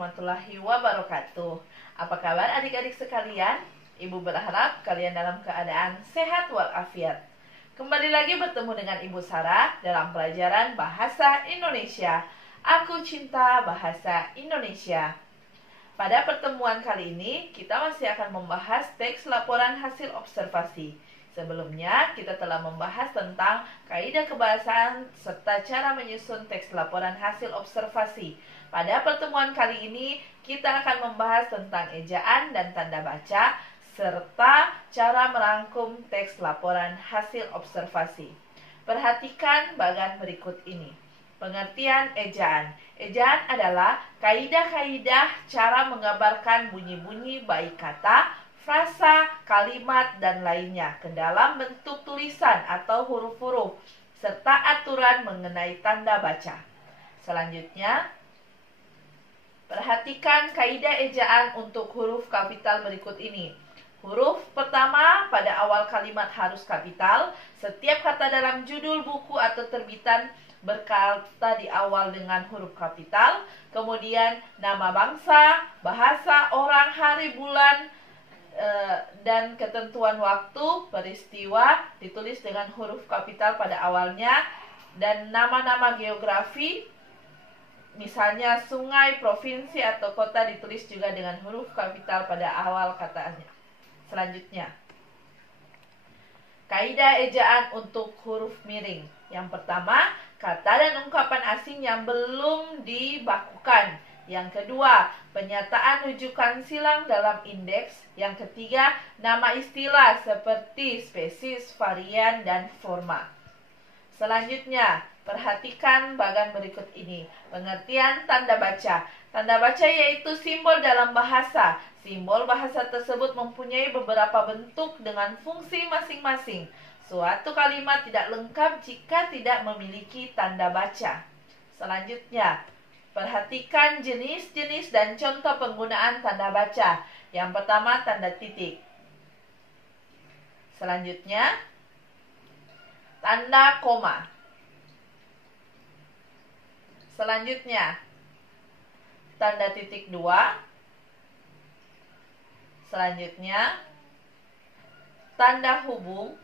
warahmatullahi wabarakatuh. Apa kabar adik-adik sekalian? Ibu berharap kalian dalam keadaan sehat walafiat. Kembali lagi bertemu dengan Ibu Sarah dalam pelajaran Bahasa Indonesia. Aku cinta Bahasa Indonesia. Pada pertemuan kali ini, kita masih akan membahas teks laporan hasil observasi. Sebelumnya, kita telah membahas tentang kaidah kebahasaan serta cara menyusun teks laporan hasil observasi. Pada pertemuan kali ini, kita akan membahas tentang ejaan dan tanda baca, serta cara merangkum teks laporan hasil observasi. Perhatikan bagan berikut ini. Pengertian ejaan. Ejaan adalah kaidah-kaidah cara menggambarkan bunyi-bunyi baik kata, frasa, kalimat, dan lainnya ke dalam bentuk tulisan atau huruf-huruf, serta aturan mengenai tanda baca. Selanjutnya, perhatikan kaidah ejaan untuk huruf kapital berikut ini. Huruf pertama pada awal kalimat harus kapital. Setiap kata dalam judul buku atau terbitan berkata di awal dengan huruf kapital. Kemudian nama bangsa, bahasa, orang, hari, bulan, dan ketentuan waktu, peristiwa ditulis dengan huruf kapital pada awalnya, dan nama-nama geografi, misalnya sungai, provinsi, atau kota ditulis juga dengan huruf kapital pada awal katanya. Selanjutnya, kaidah ejaan untuk huruf miring. Yang pertama, kata dan ungkapan asing yang belum dibakukan. Yang kedua, penyataan rujukan silang dalam indeks. Yang ketiga, nama istilah seperti spesies, varian, dan forma. Selanjutnya, perhatikan bagan berikut ini. Pengertian tanda baca. Tanda baca yaitu simbol dalam bahasa. Simbol bahasa tersebut mempunyai beberapa bentuk dengan fungsi masing-masing. Suatu kalimat tidak lengkap jika tidak memiliki tanda baca. Selanjutnya, perhatikan jenis-jenis dan contoh penggunaan tanda baca. Yang pertama, tanda titik. Selanjutnya, tanda koma. Selanjutnya, tanda titik dua. Selanjutnya, tanda hubung.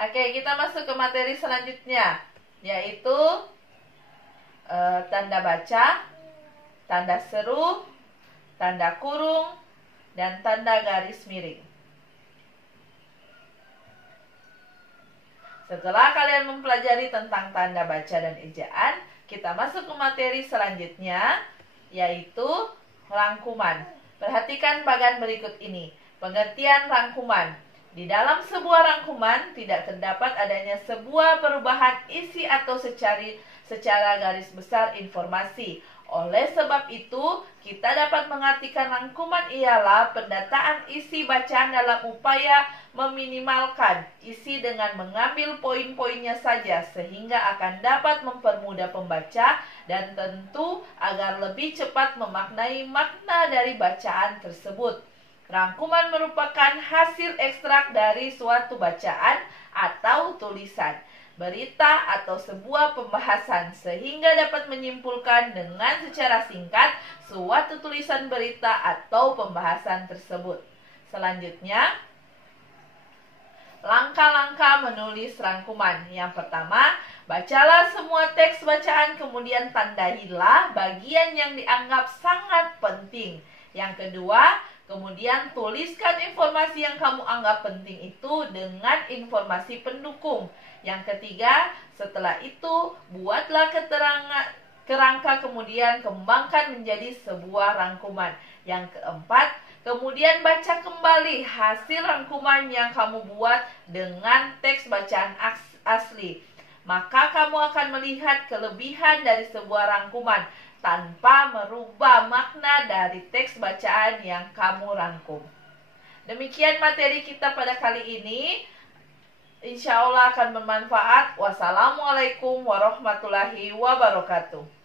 Oke, kita masuk ke materi selanjutnya, yaitu tanda baca, tanda seru, tanda kurung, dan tanda garis miring. Setelah kalian mempelajari tentang tanda baca dan ejaan, kita masuk ke materi selanjutnya, yaitu rangkuman. Perhatikan bagan berikut ini. Pengertian rangkuman. Di dalam sebuah rangkuman tidak terdapat adanya sebuah perubahan isi atau secara garis besar informasi. Oleh sebab itu, kita dapat mengartikan rangkuman ialah pendataan isi bacaan dalam upaya meminimalkan isi dengan mengambil poin-poinnya saja sehingga akan dapat mempermudah pembaca dan tentu agar lebih cepat memaknai makna dari bacaan tersebut. Rangkuman merupakan hasil ekstrak dari suatu bacaan atau tulisan, berita atau sebuah pembahasan sehingga dapat menyimpulkan dengan secara singkat suatu tulisan berita atau pembahasan tersebut. Selanjutnya, langkah-langkah menulis rangkuman. Yang pertama, bacalah semua teks bacaan kemudian tandailah bagian yang dianggap sangat penting. Yang kedua, kemudian tuliskan informasi yang kamu anggap penting itu dengan informasi pendukung. Yang ketiga, setelah itu buatlah kerangka kemudian kembangkan menjadi sebuah rangkuman. Yang keempat, kemudian baca kembali hasil rangkuman yang kamu buat dengan teks bacaan asli. Maka kamu akan melihat kelebihan dari sebuah rangkuman tanpa merubah makna dari teks bacaan yang kamu rangkum. Demikian materi kita pada kali ini. Insya Allah akan bermanfaat. Wassalamualaikum warahmatullahi wabarakatuh.